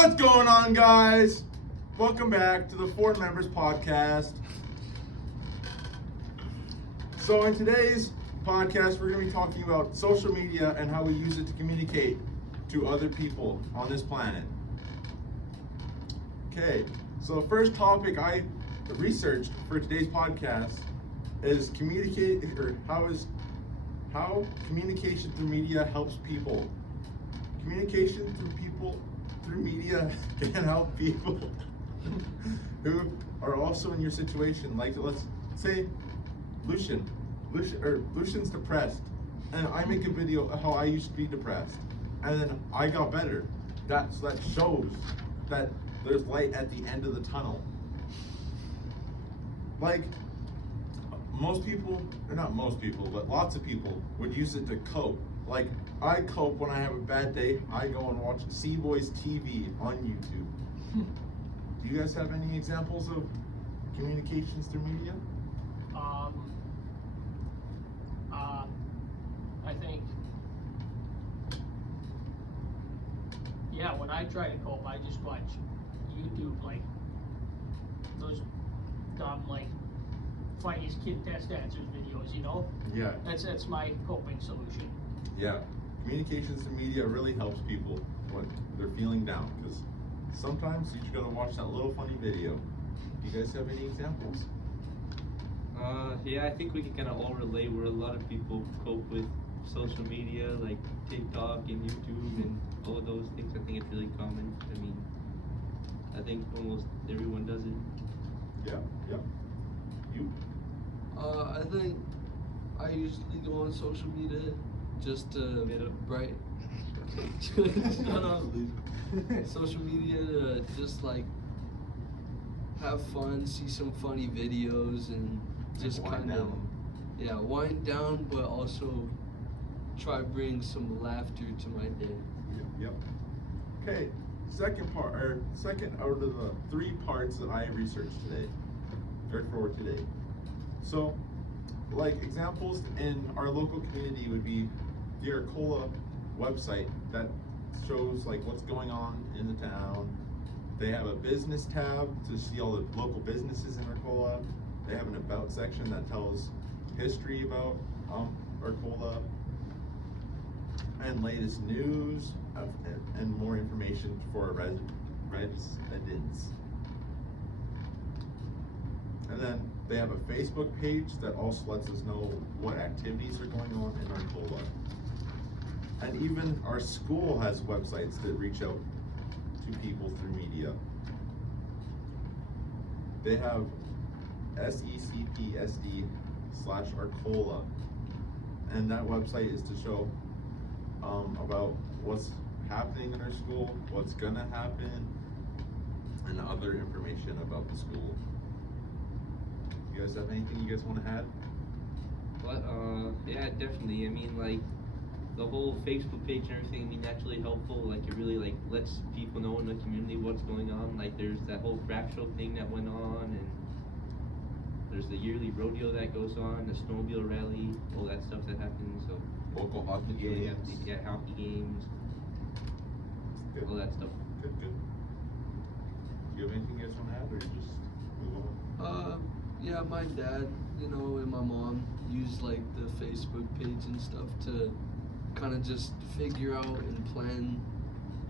What's going on, guys? Welcome back to the Four Members Podcast. So in today's podcast, we're going to be talking about social media and how we use it to communicate to other people on this planet. Okay, so the first topic I researched for today's podcast is how communication through media helps people. Communication through media can help people who are also in your situation. Like, let's say Lucian's depressed, and I make a video of how I used to be depressed, and then I got better. That shows that there's light at the end of the tunnel. Like, most people, or not most people, but lots of people would use it to cope. Like, I cope when I have a bad day. I go and watch C-Boys TV on YouTube. Do you guys have any examples of communications through media? I think, yeah, when I try to cope, I just watch YouTube, like, those dumb, like, funniest kid test answers videos, you know? Yeah. That's my coping solution. Yeah. Communications through media really helps people when they're feeling down, because sometimes you just gotta watch that little funny video. Do you guys have any examples? Yeah, I think we can kind of all relate where a lot of people cope with social media, like TikTok and YouTube and all of those things. I think it's really common. I mean, I think almost everyone does it. Yeah. You? I think I usually go on social media just to social media to just like have fun, see some funny videos, and just kind of wind down, but also try bring some laughter to my day. Yep. Okay, second out of the 3 parts that I researched today, or for today. So, like, examples in our local community would be the Arcola website that shows like what's going on in the town. They have a business tab to see all the local businesses in Arcola. They have an about section that tells history about Arcola and latest news and more information for residents. And then they have a Facebook page that also lets us know what activities are going on in Arcola. And even our school has websites that reach out to people through media. They have SECPSD/Arcola, and that website is to show about what's happening in our school, what's gonna happen, and other information about the school. You guys have anything you guys want to add? But yeah, definitely. I mean, like, the whole Facebook page and everything, I mean, that's really helpful. Like, it really like lets people know in the community what's going on. Like, there's that whole craft show thing that went on, and there's the yearly rodeo that goes on, the snowmobile rally, all that stuff that happens. So Local hockey games. Yeah, hockey games, Good. all that stuff. Good. Do you have anything you guys want to add, or you just move on? Yeah, my dad, and my mom use like the Facebook page and stuff to kind of just figure out and plan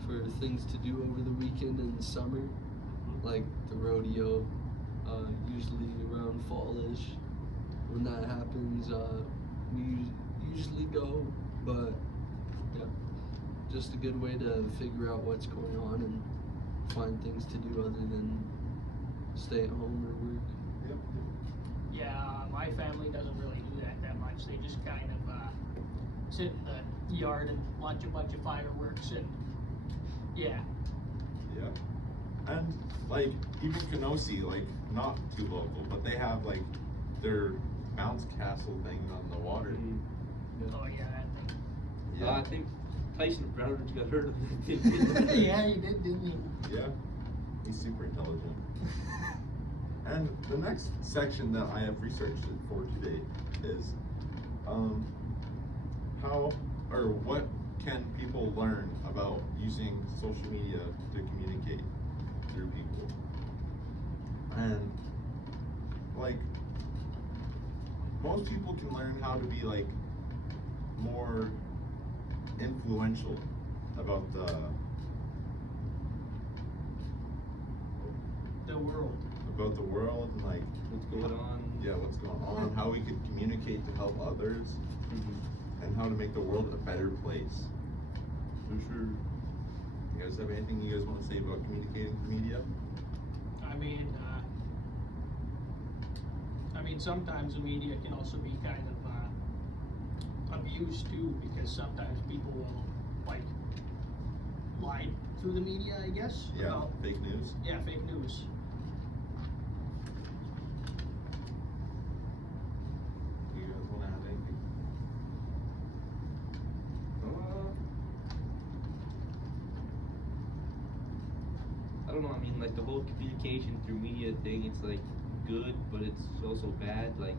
for things to do over the weekend and the summer, like the rodeo, usually around fall-ish. When that happens, we usually go, but yeah, just a good way to figure out what's going on and find things to do other than stay at home or work. Yep. Yeah, my family doesn't really do that much. They just kind of sit in the yard and watch a bunch of fireworks and yeah. And like even Kenosha, like not too local, but they have like their bounce castle thing on the water. Oh yeah, that thing. I think Tyson Browder got heard of that. Yeah, he did, didn't he? Yeah, he's super intelligent. And the next section that I have researched for today is how or what can people learn about using social media to communicate through people? And like, most people can learn how to be like more influential about The world and like What's going on? yeah, what's going on, how we could communicate to help others, and how to make the world a better place. For sure. You guys have anything you guys want to say about communicating through media? I mean, sometimes the media can also be kind of abused too, because sometimes people will like lie through the media, I guess. Yeah, about- fake news. Yeah, fake news. Do you guys want to add anything? I don't know, I mean, like, the whole communication through media thing, it's, like, good, but it's also bad. Like,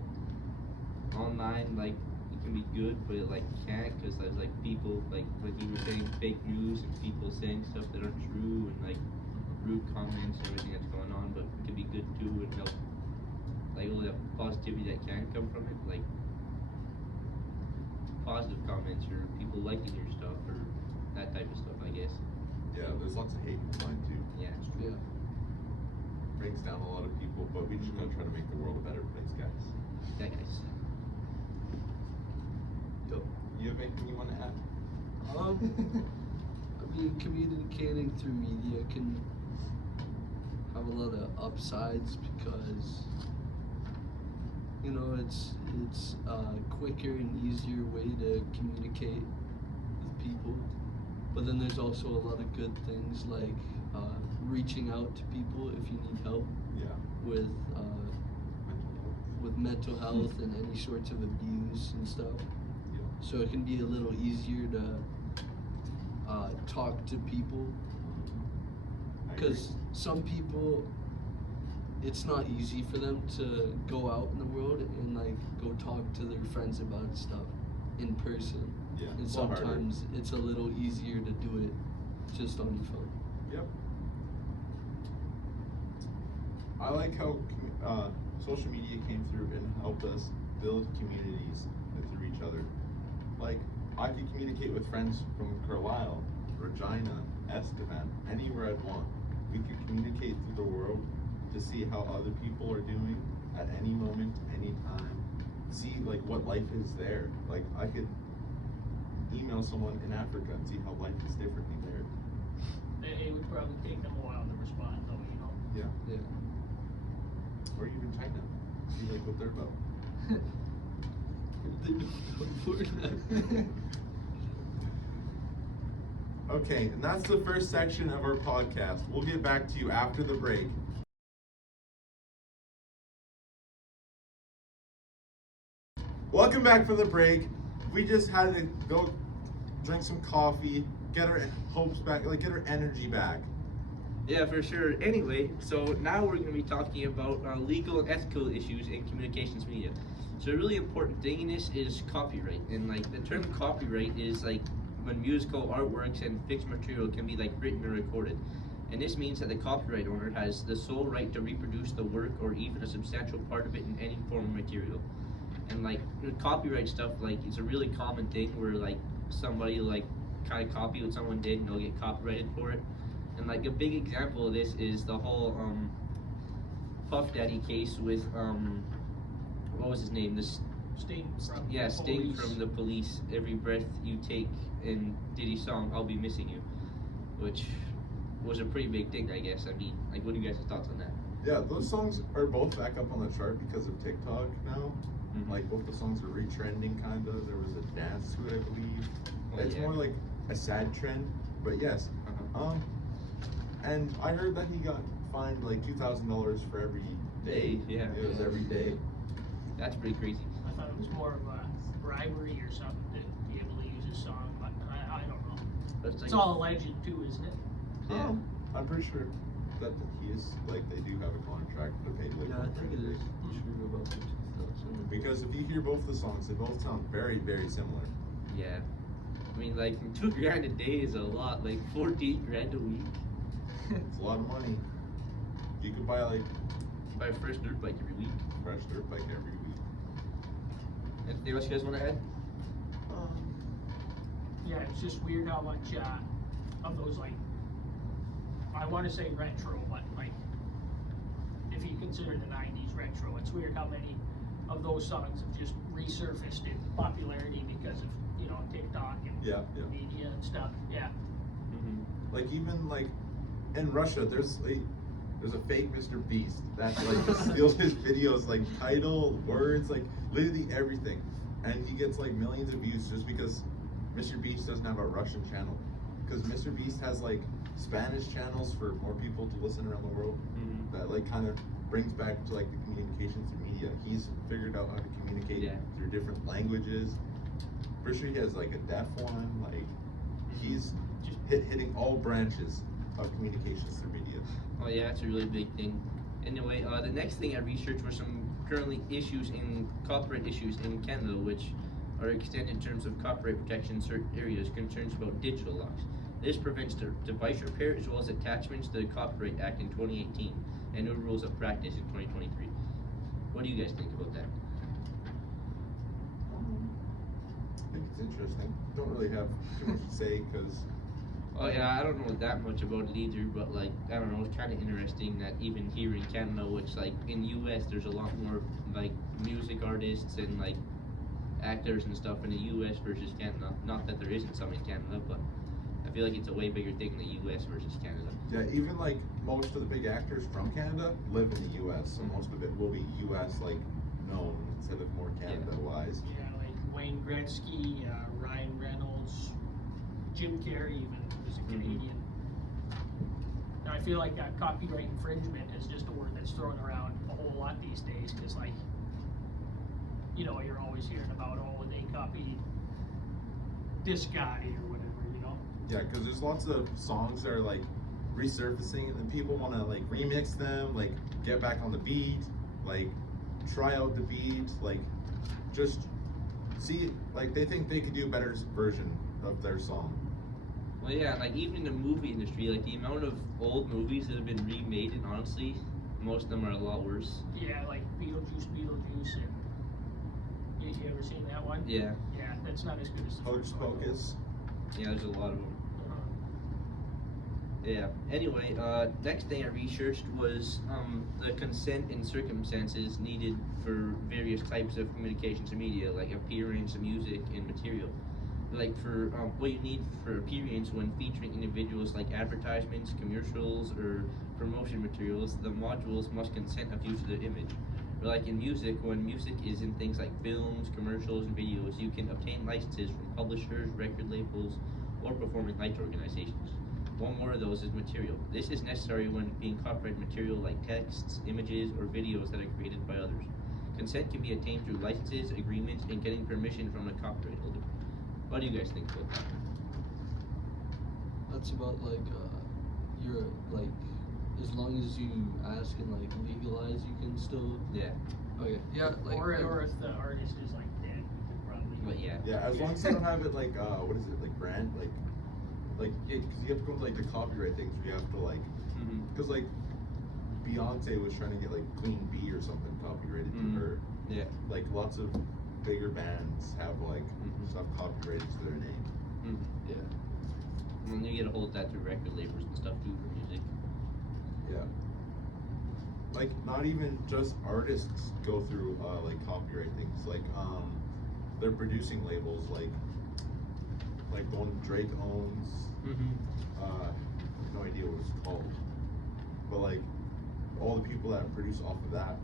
online, like, it can be good, but it, like, can't, because there's, like, people, like you were saying, fake news, and people saying stuff that aren't true, and, like, rude comments and everything that's going on, but it can be good, too, and help, like, all that positivity that can come from it, like, positive comments, or people liking your stuff, or that type of stuff, I guess. Yeah, there's lots of hate online too. Yeah. Yeah. Brings down a lot of people, but we just gotta try to make the world a better place, guys. That guy's. Yep. You have anything you want to add? I mean, communicating through media can have a lot of upsides because, you know, it's a quicker and easier way to communicate with people. But then there's also a lot of good things like reaching out to people if you need help Yeah. with mental health and any sorts of abuse and stuff. Yeah. So it can be a little easier to talk to people I agree. because some people, it's not easy for them to go out in the world and like go talk to their friends about stuff in person. Yeah, And it's a lot harder. sometimes it's a little easier to do it just on your phone. Yep. I like how social media came through and helped us build communities through each other. Like, I could communicate with friends from Carlisle, Regina, Estevan, anywhere I'd want. We could communicate through the world to see how other people are doing at any moment, any time. See like what life is there. Like, I could email someone in Africa and see how life is differently there. It would probably take them a while to respond, though, you know. Yeah. Yeah. Or even China. See like what they're about. Okay, and that's the first section of our podcast. We'll get back to you after the break. Welcome back from the break. We just had to go drink some coffee, get our hopes back, like get our energy back. Yeah, for sure. Anyway, so now we're going to be talking about legal and ethical issues in communications media. So a really important thing in this is copyright. And like the term copyright is like when musical artworks and fixed material can be like written or recorded. And this means that the copyright owner has the sole right to reproduce the work or even a substantial part of it in any form of material. And like copyright stuff, like it's a really common thing where like somebody like kind of copy what someone did and they'll get copyrighted for it. And like a big example of this is the whole Puff Daddy case with what was his name? This Sting from Sting Police. from the Police. Every breath you take, and Diddy's song "I'll Be Missing You," which was a pretty big thing, I guess. I mean, like, what do you guys' thoughts on that? Yeah, those songs are both back up on the chart because of TikTok now. Mhm. Like both the songs are retrending kind of. There was a dance to it, I believe. Oh, It's yeah. more like a sad trend, but yes. Uh-huh. And I heard that he got fined like $2,000 for every day. Yeah. It was every day. That's pretty crazy. I thought it was more of a bribery or something to be able to use his song, but I don't know. But it's It's like- all alleged too, isn't it? Yeah. I'm pretty sure that he is like they do have a contract to pay like. Yeah, I think it is true about the 2000. Because if you hear both the songs, they both sound very, very similar. Yeah. I mean, like, $2,000 a day is a lot. Like, 14 grand a week. It's a lot of money. You could buy like Buy a fresh dirt bike every week. fresh dirt bike every week. Anything else you guys want to add? Yeah, it's just weird how much of those, like, I want to say retro, but like, if you consider the 90s retro, it's weird how many of those songs have just resurfaced in popularity because of, you know, TikTok and Yeah, yeah. media and stuff. Yeah. Mm-hmm. Like even like in Russia, there's a fake Mr. Beast that like steals his videos, like title, words, like literally everything, and he gets like millions of views just because Mr. Beast doesn't have a Russian channel, because Mr. Beast has like Spanish channels for more people to listen around the world. Mm-hmm. That like kind of brings back to like the communications through media. He's figured out how to communicate Yeah. through different languages. For sure, he has like a deaf one. Like he's just hitting all branches of communications through media. Oh yeah, it's a really big thing. Anyway, the next thing I researched were some currently copyright issues in Canada, which are extended terms of copyright protection in certain areas, concerns about digital locks. This prevents device repair as well as attachments to the Copyright Act in 2018 and new rules of practice in 2023. What do you guys think about that? I think it's interesting. Don't really have too much to say because Oh yeah, I don't know that much about it either, but like, I don't know, it's kind of interesting that even here in Canada, which like in US there's a lot more like music artists and like actors and stuff in the US versus Canada. Not that there isn't some in Canada, but I feel like it's a way bigger thing in the US versus Canada. yeah, even like most of the big actors from Canada live in the U.S., so most of it will be U.S. like known instead of more Canada wise. Yeah, like Wayne Gretzky, Ryan Reynolds, Jim Carrey even was a Canadian. And I feel like copyright infringement is just a word that's thrown around a whole lot these days, because like, you know, you're always hearing about, oh, they copied this guy or whatever, you know? Yeah, because there's lots of songs that are like resurfacing, and then people want to like remix them, like get back on the beat, like try out the beat, like just see, like they think they could do a better version of their song. Well, yeah, like even in the movie industry, like the amount of old movies that have been remade, and honestly, most of them are a lot worse. Yeah, like Beetlejuice, and you ever seen that one? Yeah, Yeah, that's not as good as the Hocus first one. Pocus. yeah, there's a lot of them. Uh-huh. Yeah. Anyway, next thing I researched was the consent and circumstances needed for various types of communications and media, like appearance, music, and material. Like for what you need for appearance when featuring individuals, like advertisements, commercials, or promotion materials, the modules must consent of use of their image. Or like in music, when music is in things like films, commercials, and videos, you can obtain licenses from publishers, record labels, or performing rights organizations. One more of those is material. This is necessary when being copyrighted material like texts, images, or videos that are created by others. Consent can be attained through licenses, agreements, and getting permission from the copyright holder. What do you guys think about that? That's about like you're like, as long as you ask and like legalize, you can still. Yeah. Okay. Yeah. Like. Or if the artist is like dead, probably. But yeah. Yeah, as long as they don't have it like what is it, like brand, like yeah, because you have to go to like the copyright things where you have to like, Mm-hmm. because like Beyonce was trying to get like Queen Bee or something copyrighted Mhm. to her. Yeah. Like lots of bigger bands have like Mhm. stuff copyrighted to their name. Mm-hmm. Yeah. And you get a hold of that through record labels and stuff too for music. Yeah. Like not even just artists go through like copyright things. Like they're producing labels like the one Drake owns. Mm-hmm. I have no idea what it's called. But like all the people that produce off of that,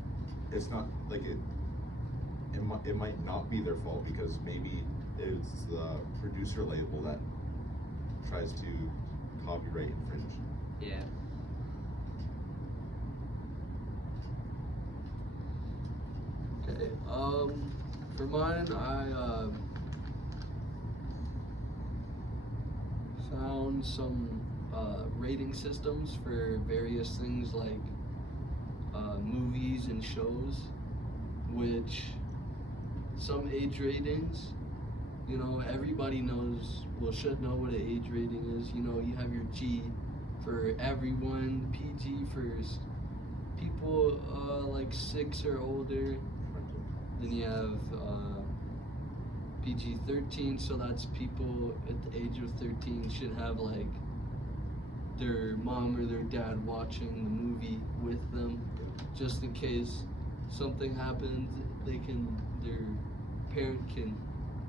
it's not like it might not be their fault because maybe it's the producer label that tries to copyright infringe. Yeah. Okay. For mine, I found some rating systems for various things like movies and shows, which some age ratings You know, everybody knows, well, should know what an age rating is. You know, you have your G for everyone, PG for people like 6 or older. Then you have PG-13, so that's people at the age of 13 should have like their mom or their dad watching the movie with them, just in case something happens. Their parent can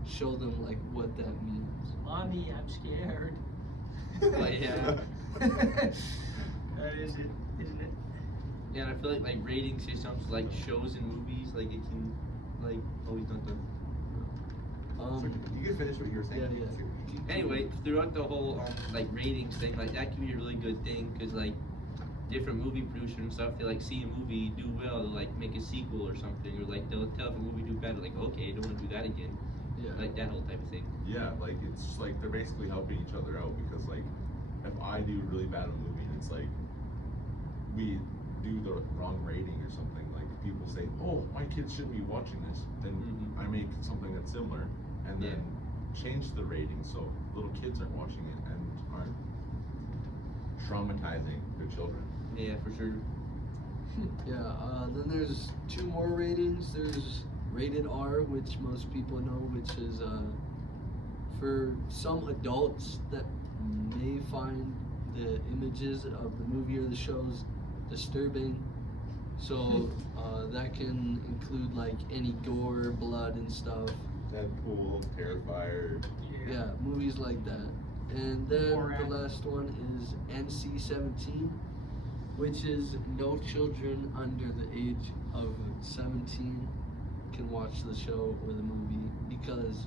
show them like what that means. Mommy, I'm scared. Oh, yeah. That is it, isn't it? Yeah, and I feel like rating systems for like shows and movies, like it can, like, oh, he's not done. You can finish what you were saying. Yeah. Anyway, throughout the whole like ratings thing, like that can be a really good thing, cause like different movie producers and stuff, they like see a movie do well, they'll like make a sequel or something, or like they'll tell if a movie do bad, like okay, don't want to do that again, Yeah. like that whole type of thing. Yeah, like it's just like they're basically helping each other out because like if I do really bad a movie and it's like we do the wrong rating or something, like people say, oh, my kids shouldn't be watching this, then Mhm. I make something that's similar and then change the rating so little kids aren't watching it and aren't traumatizing their children. Yeah, for sure. Yeah, then there's 2 more ratings. There's rated R, which most people know, which is for some adults that may find the images of the movie or the shows disturbing. So that can include like any gore, blood, and stuff. Deadpool, Terrifier. Yeah, movies like that. And then Borat. the last one is NC-17, which is no children under the age of 17 can watch the show or the movie because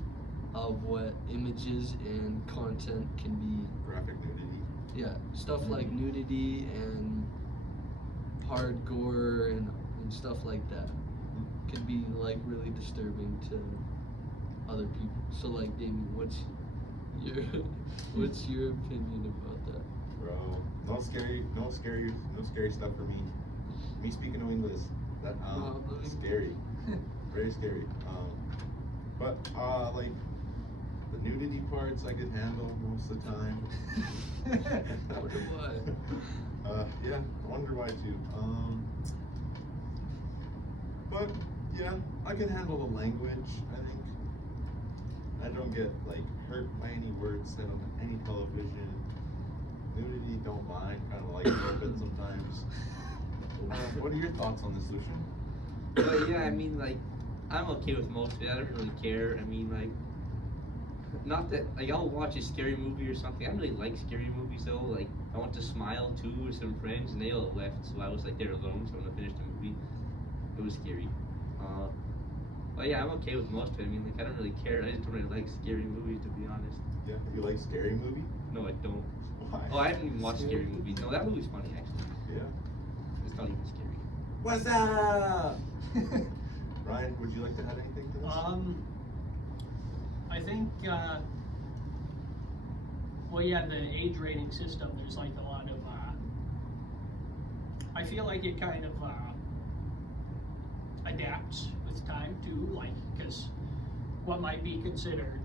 of what images and content can be. Graphic nudity. Yeah, stuff like nudity and hard gore and stuff like that can be like really disturbing to other people. So like, Damien, what's your opinion about that? Bro, no scary stuff for me. Me speaking of English, that No, scary, very scary. But like the nudity parts I could handle most of the time. I wonder why. Yeah, I wonder why too. But yeah, I can handle the language. I think I don't get like hurt by any words said on any television. Nudity, don't mind. Kind of like it a little bit sometimes. What are your thoughts on this, Lucian? But yeah, I mean, like, I'm okay with most of it. I don't really care. I mean, like, not that, like, I'll watch a scary movie or something. I don't really like scary movies though. Like, I went to Smile too with some friends and they all left, so I was like there alone. So when I finished the movie, it was scary. But yeah, I'm okay with most of it. I mean, like, I don't really care. I just don't really like scary movies, to be honest. Yeah, you like scary movie? No, I don't. Why? Oh, I haven't even watched scary movies. No, that movie's funny actually. Yeah. It's not even scary. What's up? Ryan, would you like to add anything to this? I think, well, yeah, the age rating system, there's like a lot of, I feel like it kind of adapts with time too, like, because what might be considered,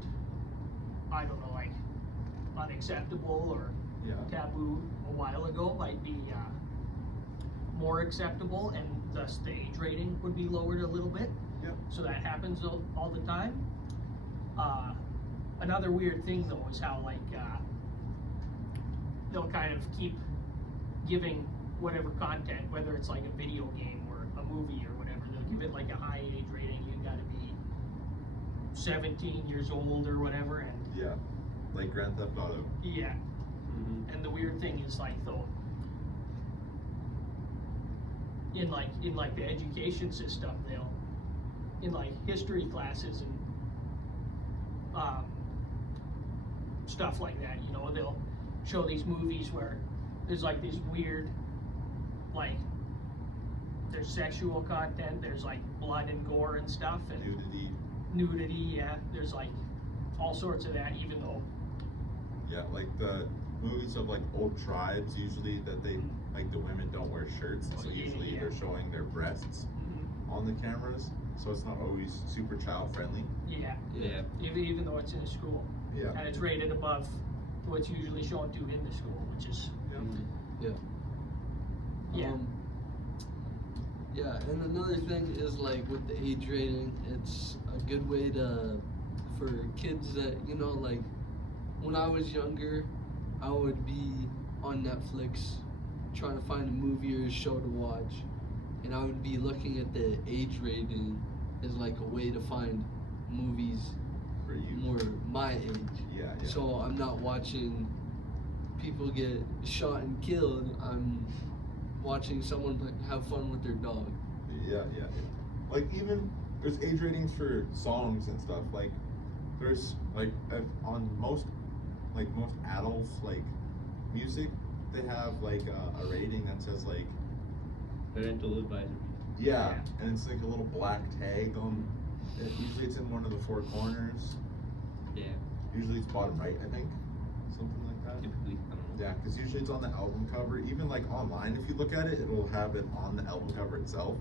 I don't know, like, unacceptable or Yeah. taboo a while ago might be more acceptable, and thus the age rating would be lowered a little bit. Yep. So that happens all the time. Another weird thing though is how like they'll kind of keep giving whatever content, whether it's like a video game or a movie or whatever, they'll give it like a high age rating. You gotta be 17 years old or whatever, and Yeah. Like Grand Theft Auto. yeah. Mm-hmm. And the weird thing is like though, in like the education system, they'll in like history classes and stuff like that, you know, they'll show these movies where there's like these weird, like, there's sexual content, there's like blood and gore and stuff, and nudity, yeah, there's like all sorts of that, even though, Yeah, like the movies of like old tribes usually that they like the women don't wear shirts, and so Yeah, usually yeah. they're showing their breasts on the cameras, so it's not always super child friendly. Yeah. Yeah. Even though it's in a school. Yeah. And it's rated above what's usually shown to in the school, which is Yeah. Yeah. Yeah. Yeah, and another thing is like with the age rating, it's a good way for kids that, you know, like when I was younger, I would be on Netflix trying to find a movie or a show to watch, and I would be looking at the age rating as like a way to find movies For you. more my age. Yeah. So I'm not watching people get shot and killed. I'm watching someone like have fun with their dog. Yeah. Like even there's age ratings for songs and stuff. Like there's like on most adults like music, they have like a rating that says like Parental advisory. yeah, and it's like a little black tag on. Usually it's in one of the four corners. Yeah. Usually it's bottom right, I think, something like that. Typically, I don't know. Yeah, because usually it's on the album cover. Even like online, if you look at it, it'll have it on the album cover itself.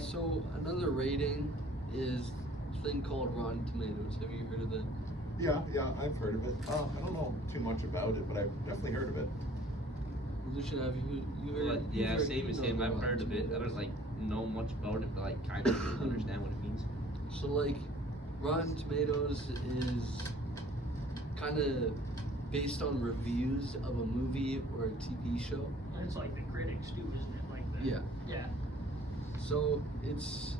So another rating is a thing called Rotten Tomatoes. Have you heard of it? Yeah, I've heard of it. I don't know too much about it, but I've definitely heard of it. Lucian, have you heard? Well, you've yeah, heard- same you as know him. the I've Rotten heard of it. I Tomatoes. don't like know much about it, but like kind of understand what it means. So like, Rotten Tomatoes is kind of based on reviews of a movie or a TV show. And it's like the critics too, isn't it? Like the Yeah. Yeah. So it's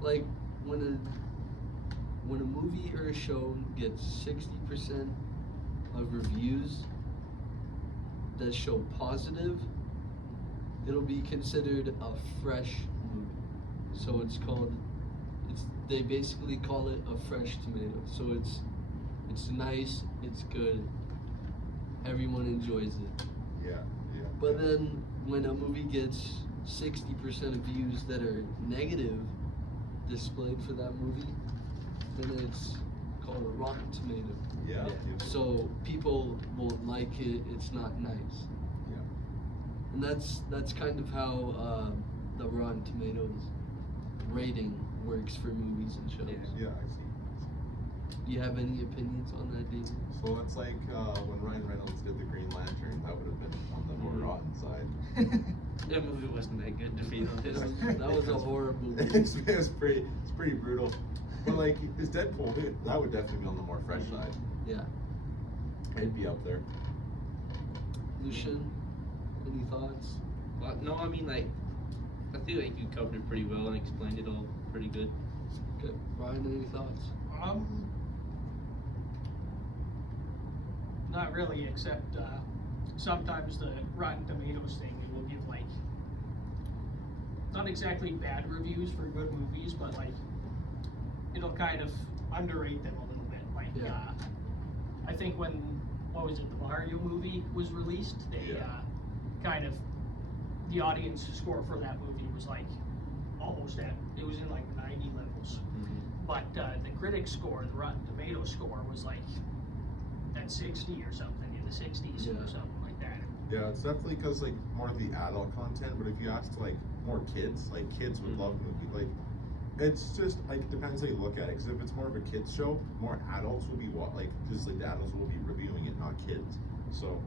like when a movie or a show gets 60% of reviews that show positive, it'll be considered a fresh movie. So they basically call it a fresh tomato. So it's nice, it's good, everyone enjoys it. Yeah. But then when a movie gets 60% of views that are negative displayed for that movie, then it's called a rotten tomato. Yeah. So people won't like it, it's not nice. Yeah. And that's kind of how the Rotten Tomatoes rating works for movies and shows. Yeah, I see. Do you have any opinions on that, David? So it's like when Ryan Reynolds did the Green Lantern, that would have been on the more rotten side. That movie wasn't that good to be honest. That was a horrible movie. it's pretty brutal. But like his Deadpool, that would definitely be on the more fresh side. Yeah. It'd be up there. Lucian, any thoughts? Well, no, I mean like, I feel like you covered it pretty well and explained it all pretty good. Okay. Ryan, any thoughts? Not really, except sometimes the Rotten Tomatoes thing, it will give like not exactly bad reviews for good movies, but like it'll kind of underrate them a little bit. Like Yeah. I think when what was it, the Mario movie was released, they kind of the audience score for that movie was like almost it was in like the 90 levels. But the critic score, the Rotten Tomatoes score, was like at 60 or something, in the 60s or something like that. Yeah, it's definitely because like more of the adult content. But if you ask like more kids, like kids would love the movie. Like it's just like it depends how you look at it. Because if it's more of a kids show, more adults will be just like the adults will be reviewing it, not kids. So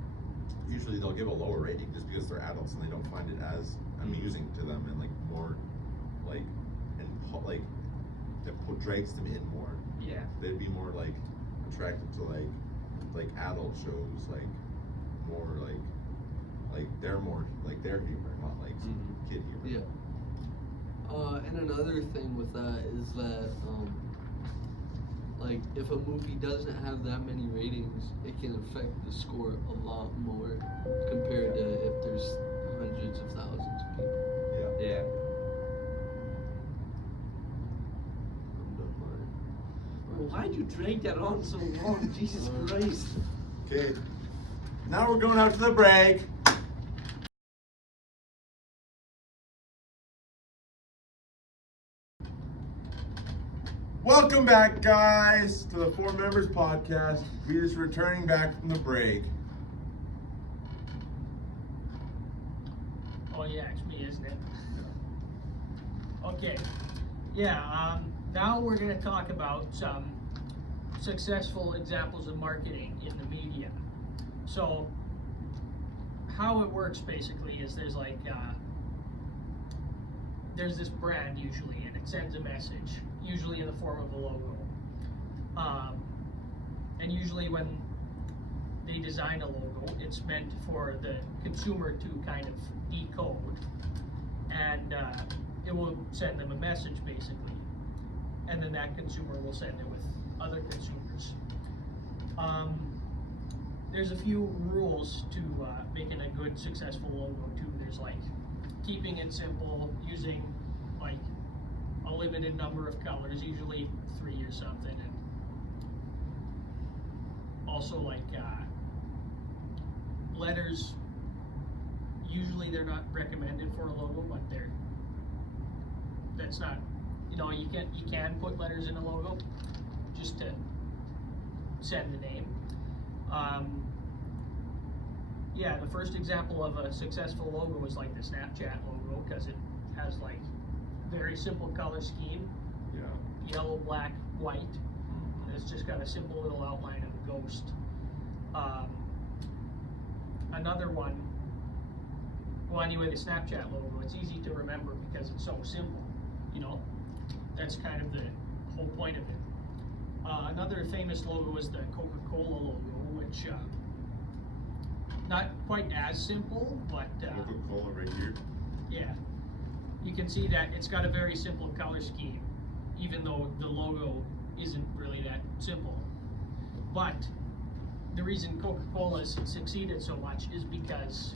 usually they'll give a lower rating just because they're adults and they don't find it as amusing to them and like more like that drags them in more. Yeah. They'd be more like attracted to like adult shows, like more like they're more like their humor, not like kid humor. Yeah. And another thing with that is that like if a movie doesn't have that many ratings, it can affect the score a lot more compared to if there's hundreds of thousands of people. Yeah. Yeah. I'm done mine. Well, why'd you drag that on so long? Jesus Christ. Okay. Now we're going out to the break. Welcome back, guys, to the Four Members Podcast. We're just returning back from the break. Oh yeah, it's me, isn't it? Okay. Yeah. Now we're going to talk about some successful examples of marketing in the media. So how it works basically is there's like there's this brand usually, and it sends a message, usually in the form of a logo. And usually when they design a logo, it's meant for the consumer to kind of decode, and it will send them a message basically, and then that consumer will send it with other consumers. There's a few rules to making a good successful logo too. There's like keeping it simple, using like a limited number of colors, usually 3 or something, and also like letters. Usually they're not recommended for a logo, but that's not, you know, you can put letters in a logo just to send the name. Yeah, the first example of a successful logo is like the Snapchat logo, because it has like very simple color scheme, Yeah. yellow, black, white, and it's just got a simple little outline of a ghost. Another one, well anyway, the Snapchat logo, it's easy to remember because it's so simple, you know, that's kind of the whole point of it. Another famous logo is the Coca-Cola logo, which not quite as simple, but Coca-Cola right here. yeah, you can see that it's got a very simple color scheme, even though the logo isn't really that simple. But the reason Coca-Cola's succeeded so much is because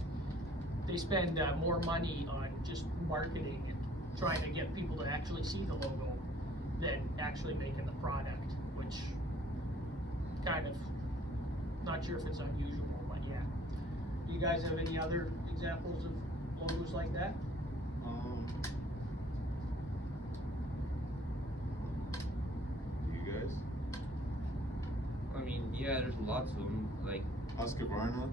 they spend more money on just marketing and trying to get people to actually see the logo than actually making the product, which kind of, not sure if it's unusual, but yeah. Do you guys have any other examples of logos like that? You guys? I mean, yeah, there's lots of them. Like, Husqvarna.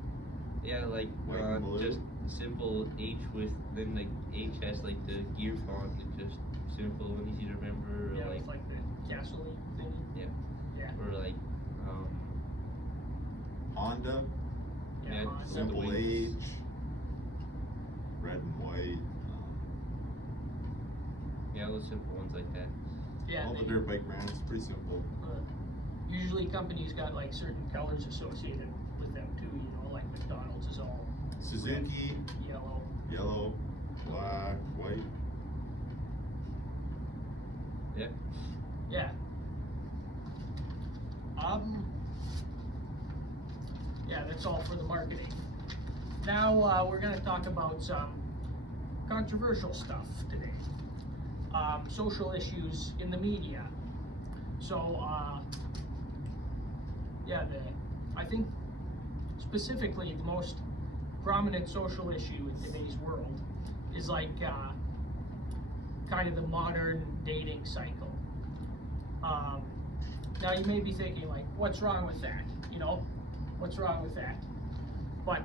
yeah, like White and blue. just simple H with then like H has like the gear font. It's just simple and easy to remember. Or Yeah, like, with like the Castle thing. yeah, Yeah. or like Honda. Yeah, Honda. the Simple wings. H. Red and white. yeah, those simple ones like that. Yeah. All the they- dirt bike brands, pretty simple. Usually companies got like certain colors associated with them too, you know, like McDonald's is all Suzuki, yellow. yellow, black, white. Yeah. Yeah. Yeah, that's all for the marketing. Now we're going to talk about some controversial stuff today. Social issues in the media. So, yeah, I think specifically the most prominent social issue in today's world is like kind of the modern dating cycle. Now you may be thinking like, what's wrong with that? You know, what's wrong with that? But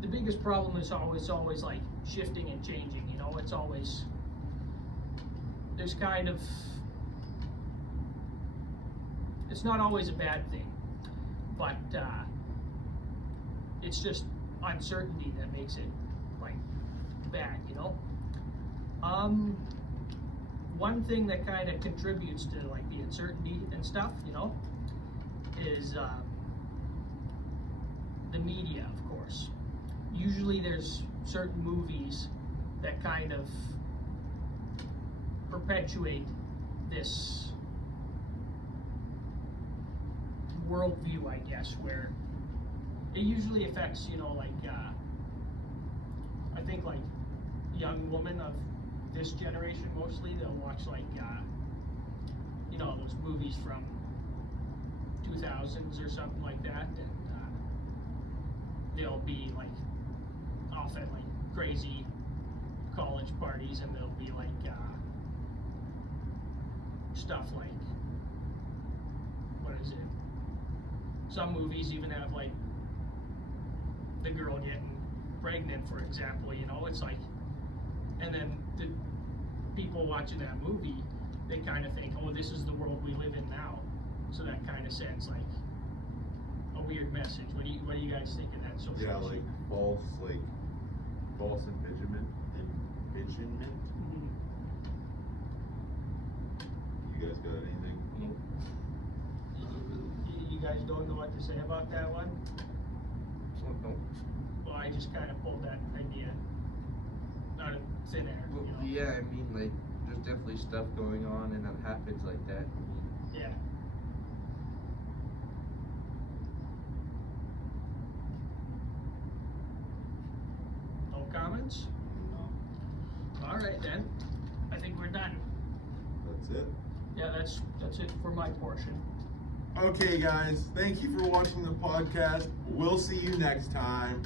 the biggest problem is always like shifting and changing. You know, it's always, there's kind of, it's not always a bad thing, but it's just uncertainty that makes it like bad, you know. One thing that kind of contributes to like the uncertainty and stuff, you know, is the media, of course. Usually there's certain movies that kind of perpetuate this worldview, I guess, where it usually affects, you know, like I think like young women of this generation mostly, they'll watch like you know, those movies from 2000s or something like that, and they'll be like off at like crazy college parties, and there'll be like stuff like, what is it? Some movies even have like the girl getting pregnant, for example, you know, it's like, and then the people watching that movie, they kind of think, oh, this is the world we live in now. So that kind of sends like a weird message. What do you guys think of that social Yeah, issue? like false envisionment. Mhm. You guys got anything? You guys don't know what to say about that one? Well, I just kind of pulled that idea out of thin air, Well, you know? yeah, I mean, like, there's definitely stuff going on, and it happens like that. I mean, Yeah. No comments? No. All right then. I think we're done. That's it. Yeah, that's it for my portion. Okay, guys. Thank you for watching the podcast. We'll see you next time.